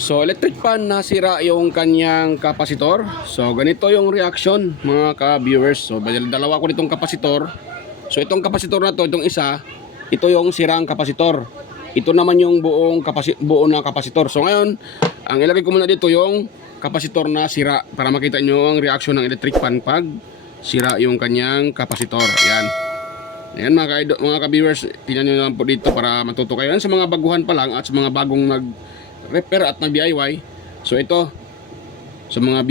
So electric fan nasira yung kanyang kapasitor. So ganito yung reaction mga ka-viewers. So dalawa ko nitong kapasitor. So itong kapasitor na to, itong isa, ito yung sirang kapasitor. Ito naman yung buo na kapasitor. So ngayon, ang ilagay ko muna dito yung kapasitor na sira para makita nyo ang reaction ng electric fan pag sira yung kanyang kapasitor. Ayan. Ayan mga ka-viewers, tingnan nyo lang po dito para matuto kayo. Yan sa mga baguhan pa lang at sa mga bagong nag-repair at nag-DIY. So ito, sa mga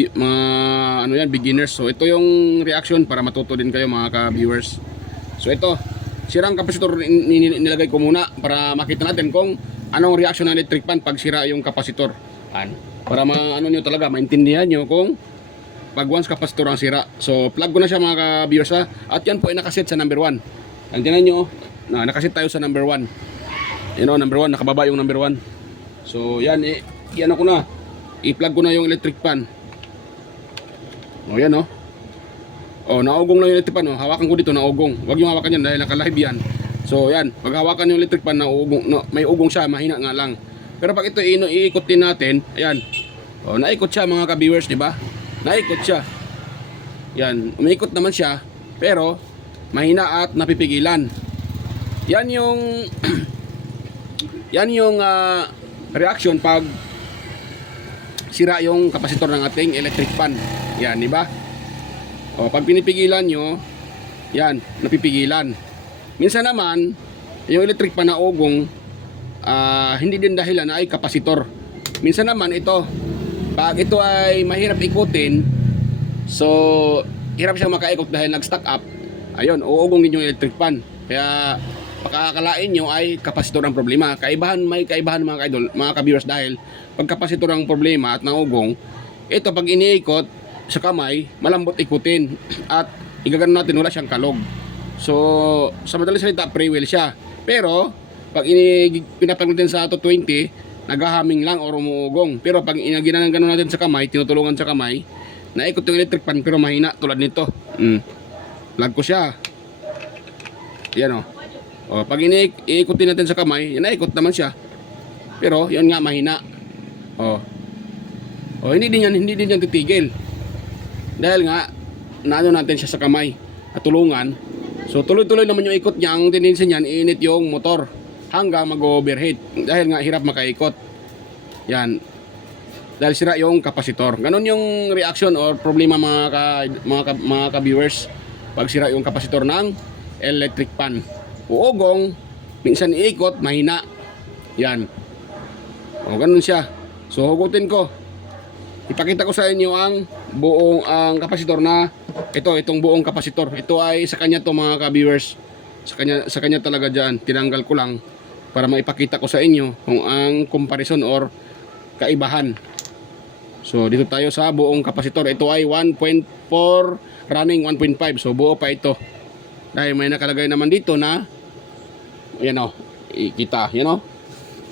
ano yan, beginners. So ito yung reaction para matuto din kayo mga ka-viewers. So ito, sirang kapasitor nilagay ko muna para makita natin kung anong reaction ng electric fan pag sira yung kapasitor. Para ano nyo talaga, maintindihan nyo kung pag once kapasitor ang sira. So plug ko na siya mga ka-viewers ha. At yan po ay nakaset sa number 1. Ang tinan nyo, nakaset tayo sa number 1. You know, number 1, nakababa yung number 1. So yan, yan ako na. I-plug ko na yung electric fan. O yan o. O, naugong lang yung electric fan. O, hawakan ko dito, naugong. Huwag yung hawakan yan dahil nakalive yan. So yan, pag hawakan yung electric fan, may ugong siya, mahina nga lang. Pero pag ito iikot din natin, ayan. O, naikot siya mga ka-viewers, di ba? Naikot siya. Yan, umiikot naman siya, pero mahina at napipigilan. Yan yung yan yung reaction pag sira yung kapasitor ng ating electric fan. Yan, di ba? O, pag pinipigilan nyo, yan, napipigilan. Minsan naman, yung electric fan na ugong, hindi din dahilan na ay kapasitor. Minsan naman ito, pag ito ay mahirap ikutin, so hirap siyang makaikot dahil nag-stack up, ayun, uugong din yung electric fan. Kaya pakakalain nyo ay kapasitor ang problema. May kaibahan mga ka-idol, mga ka-viewers, dahil pag kapasitor ang problema at naugong, ito pag iniikot sa kamay, malambot ikutin at igagano natin, wala siyang kalog. So sa madaling salita, free wheel siya. Pero pag pinapag natin sa 220, naghahaming lang o umuugong. Pero pag ginanang gano'n natin sa kamay, tinutulungan sa kamay, naikot yung electric fan pero mahina tulad nito. Plug ko siya. Yan o. O, pag iikutin natin sa kamay, naikot naman siya. Pero yun nga, mahina. O, hindi din yan titigil. Dahil nga, naano natin siya sa kamay at tulungan. So tuloy-tuloy naman yung ikot niya. Ang tendency niyan, iinit yung motor hanggang mag-overheat. Dahil nga, hirap makaikot. Yan. Dahil sira yung kapasitor. Ganon yung reaction or problema mga ka-viewers pag sira yung kapasitor ng electric fan. Uugong, minsan iikot, mahina. Yan. O, ganun siya. So hugutin ko. Ipakita ko sa inyo ang kapasitor na itong buong kapasitor. Ito ay sa kanya to mga ka-viewers. Sa kanya talaga diyan. Tinanggal ko lang para maipakita ko sa inyo kung ang comparison or kaibahan. So dito tayo sa buong kapasitor. Ito ay 1.4 running 1.5. So buo pa ito. Dahil may nakalagay naman dito na yan o, kita, yan o,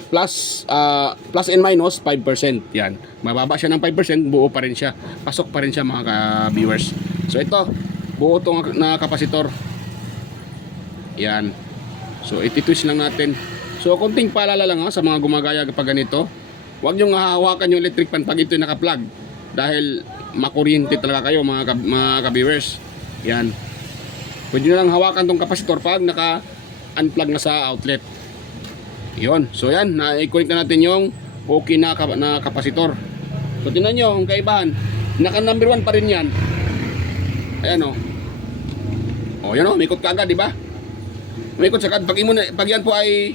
plus and minus 5%. Yan, mababa siya ng 5%, buo pa rin siya, pasok pa rin siya mga ka-viewers. So ito, buo itong na kapasitor. Yan. So iti-twist lang natin. So konting paalala lang ha, sa mga gumagaya kapag ganito, huwag nyo hawakan yung electric fan pag ito naka-plug, dahil makuryente talaga kayo mga ka-viewers. Yan. Pwede na lang hawakan tong kapasitor pag naka-unplug na sa outlet. Yun. So yan, na-connect na natin yung okay na kapasitor. So tingnan nyo ang kaibahan. Naka number 1 pa rin yan. Ayan o. O yan o, may ikot ka agad, di ba? May ikot sa agad. Pag yan po ay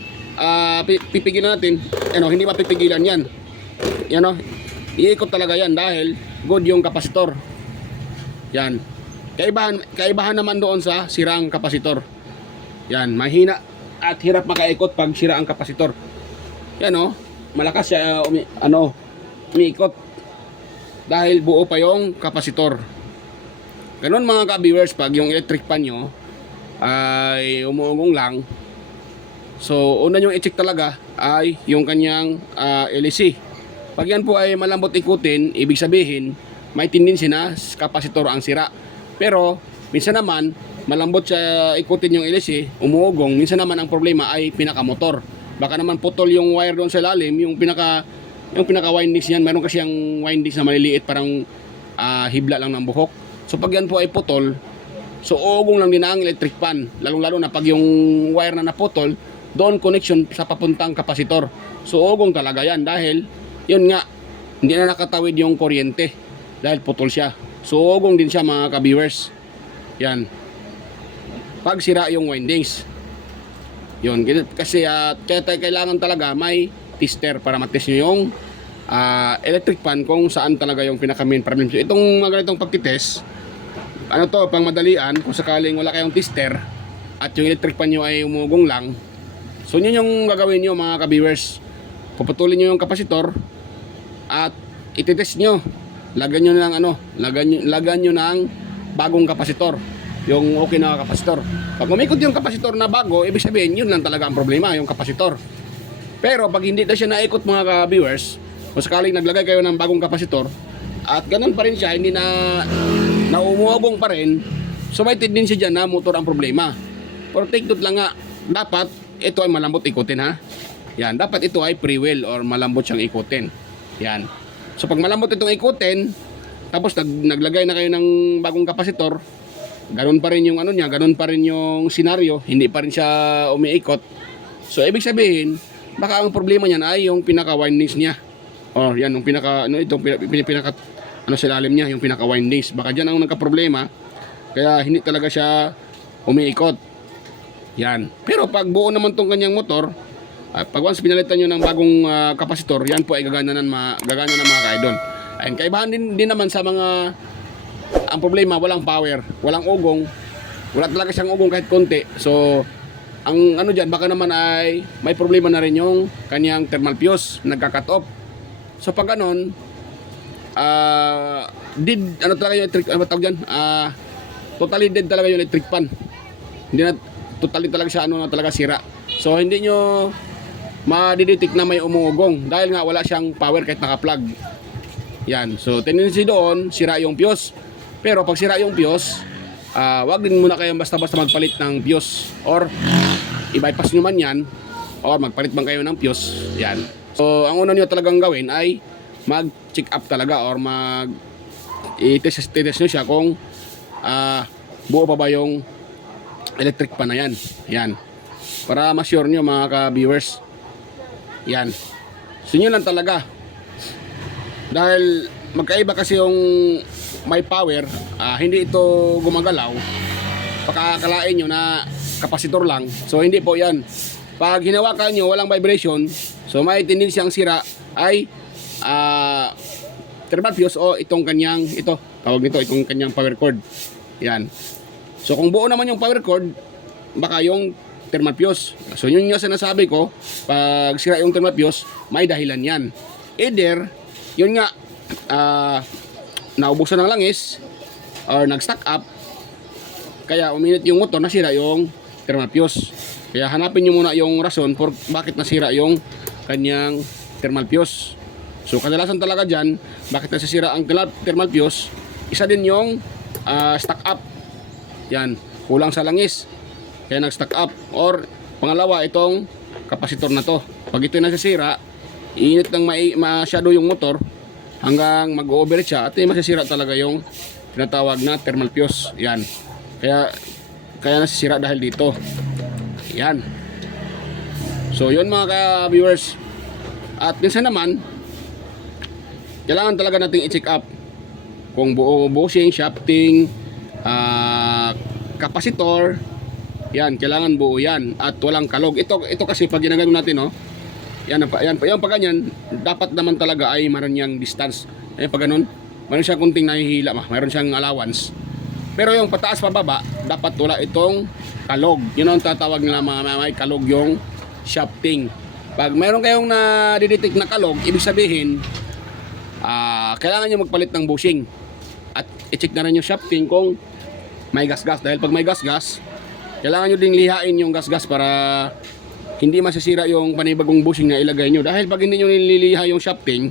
pipigilan natin, ano, hindi mapipigilan yan. Yan o. Iikot talaga yan dahil good yung kapasitor. Yan. Kaibahan naman doon sa sirang kapasitor. Yan, mahina at hirap makaikot pag sira ang kapasitor. Yan o, malakas siya umiikot dahil buo pa yung kapasitor. Ganun mga ka-viewers pag yung electric fan nyo ay umuugong lang. So una nyo i-check talaga ay yung kanyang LEC. Pag yan po ay malambot ikutin, ibig sabihin may tendency na kapasitor ang sira. Pero minsan naman malambot siya ikutin yung LEC, umuugong. Minsan naman ang problema ay pinakamotor. Baka naman putol yung wire doon sa ilalim, yung pinaka yung pinaka windings niyan, meron kasi yung windings na maliliit, parang hibla lang ng buhok. So pag yan po ay putol, so ugong lang din ang electric pan, lalong-lalo na pag yung wire na naputol, doon connection sa papuntang kapasitor. So ugong talaga yan dahil yun nga, hindi na nakatawid yung kuryente dahil putol siya. So ugong din siya mga ka-viewers. Yan. Pag sira yung windings. Yun, kasi kaya kailangan talaga may tester para matest nyo yung electric pan kung saan talaga yung pinaka main problem. So itong mga ganitong pagtitest, ano to, pang madalian, kung sakaling wala kayong tester at yung electric pan nyo ay umugong lang, so yun yung gagawin nyo mga ka-viewers. Puputulin nyo yung kapasitor at ititest nyo, lagyan nyo ng lagyan nyo ng bagong kapasitor, yung okay na kapasitor. Pag umikot yung kapasitor na bago, ibig sabihin yun lang talaga ang problema, yung kapasitor. Pero pag hindi na siya naikot mga ka-viewers, kung sakaling naglagay kayo ng bagong kapasitor at ganun pa rin siya, hindi na umuugong pa rin, so may tendency dyan na motor ang problema. Pero take note lang nga, dapat ito ay malambot ikutin ha. Yan, dapat ito ay pre-wheel or malambot siyang ikutin. Yan. So pag malambot itong ikutin, tapos naglagay na kayo ng bagong kapasitor, ganun pa rin yung ganun pa rin yung senaryo, hindi pa rin siya umiikot. So ibig sabihin, baka ang problema niyan ay yung pinaka windings niya. Or yan, yung pinaka pinaka sa ilalim niya, yung pinaka windings. Baka diyan ang nagka-problema, kaya hindi talaga siya umiikot. Yan. Pero pag buo naman tong kanyang motor, pag once pinalitan nyo ng bagong kapasitor, yan po ay gagana ng mga ka-idol. Ayun, kaibahan din naman sa mga, ang problema, walang power, walang ugong, wala talaga siyang ugong kahit konti. So ang dyan, baka naman ay may problema na rin yung kanyang thermal fuse, nagka-cut off. So pag ganon, talaga yung electric, totally dead talaga yung electric pan. Hindi na, totally talaga siya, talaga sira. So hindi nyo madidetect na may umuugong dahil nga wala siyang power kahit naka-plug. Yan, so tendency doon, sira yung fuse. Pero pag sira yung fuse, wag din muna kayong basta-basta magpalit ng fuse, or i-bypass nyo man yan, or magpalit man kayo ng fuse. Yan. So ang una nyo talagang gawin ay mag-check up talaga, or i-test nyo siya kung buo pa ba yung electric pan na yan. Yan. Para ma-sure nyo mga ka-viewers. Yan. So yun lang talaga. Dahil magkaiba kasi yung may power, hindi ito gumagalaw. Pakakalain nyo na kapasitor lang. So hindi po yan. Pag hinawakan nyo, walang vibration, so may tendency ang sira ay thermal fuse o itong kanyang, tawag nito, itong kanyang power cord. Yan. So kung buo naman yung power cord, baka yung thermal fuse. So yun yung sinasabi ko, pag sira yung thermal fuse, may dahilan yan. Either, yun nga, naubusan ng langis, or nag-stack up, kaya uminit yung motor, nasira yung thermal fuse. Kaya hanapin nyo muna yung rason for bakit nasira yung kanyang thermal fuse. So kadalasan talaga dyan, bakit nasisira ang thermal fuse, isa din yung stack up. Yan, kulang sa langis, kaya nag-stack up. Or pangalawa, itong kapasitor na to, pag ito nasisira, iinit ng masyado yung motor hanggang mag-overheat siya at masisira talaga yung tinatawag na thermal fuse. Yan, kaya nasisira dahil dito. Yan. So yun mga ka-viewers. At minsan naman, kailangan talaga nating i-check up kung bushing, shafting, kapasitor. Yan, kailangan buo yan at walang kalog. Ito kasi pag ginagano natin, yan pag ganyan, dapat naman talaga ay meron niyang distance. Pag ganun, meron siyang kunting nahihila, meron siyang allowance. Pero yung pataas pababa, dapat wala itong kalog. Yun ang tatawag nila mga may kalog, yung shafting. Pag mayroon kayong na-detect na kalog, ibig sabihin, kailangan nyo magpalit ng bushing. At i-check na rin yung shafting kung may gas-gas. Dahil pag may gas-gas, kailangan nyo ding lihain yung gas-gas para hindi masisira yung panibagong bushing na ilagay nyo. Dahil pag hindi nyo nililiha yung shafting,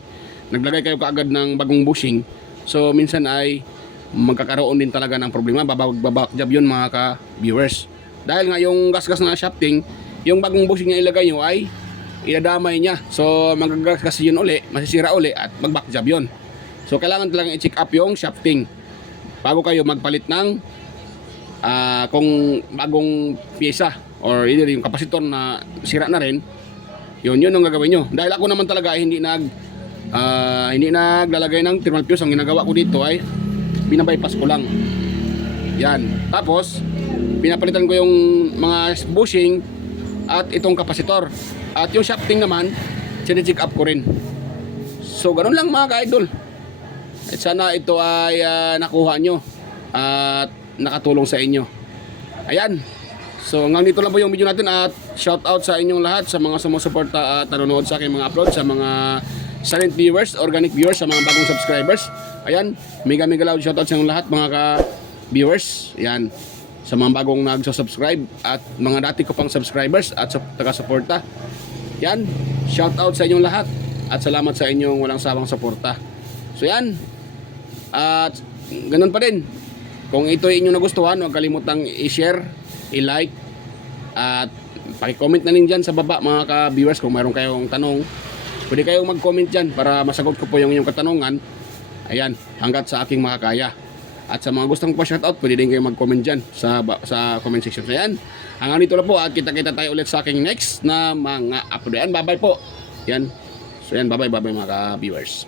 naglagay kayo kaagad ng bagong bushing, so minsan ay magkakaroon din talaga ng problema, babak job yun mga ka-viewers. Dahil nga yung gas-gas na shafting, yung bagong bushing na ilagay nyo ay idadamay niya. So magagas kasi yun uli, masisira uli at mag-back job yun. So kailangan talagang i-check up yung shafting bago kayo magpalit ng kung bagong pyesa or either yung kapasitor na sira na rin. Yun ang gagawin nyo. Dahil ako naman talaga ay hindi naglalagay ng thermal fuse. Ang ginagawa ko dito ay binabypass ko lang. Yan. Tapos pinapalitan ko yung mga bushing at itong kapasitor. At yung shafting naman, sine-check up ko rin. So ganun lang mga ka-idol. At sana ito ay nakuha nyo at nakatulong sa inyo. Ayan. So hanggang dito lang po yung video natin at shout out sa inyong lahat, sa mga sumusuporta at nanonood sa aking mga upload, sa mga silent viewers, organic viewers, sa mga bagong subscribers. Ayan, mega loud shout out sa inyong lahat mga ka-viewers. Ayan, sa mga bagong nagsusubscribe at mga dati ko pang subscribers at taga-suporta. Yan, shout out sa inyong lahat at salamat sa inyong walang sawang suporta. So yan, at ganun pa din. Kung ito ay inyong nagustuhan, huwag kalimutang i-share, i-like, at paki-comment na rin dyan sa baba mga ka-viewers. Kung mayroon kayong tanong, pwede kayong mag-comment dyan para masagot ko po yung inyong katanungan. Ayan, hanggat sa aking makakaya. At sa mga gustong pa-shoutout, pwede din kayong mag-comment dyan sa comment section. So yan, hanggang dito na po at kita-kita tayo ulit sa aking next na mga upload. Yan, bye-bye po. Yan, so yan, bye-bye mga ka-viewers.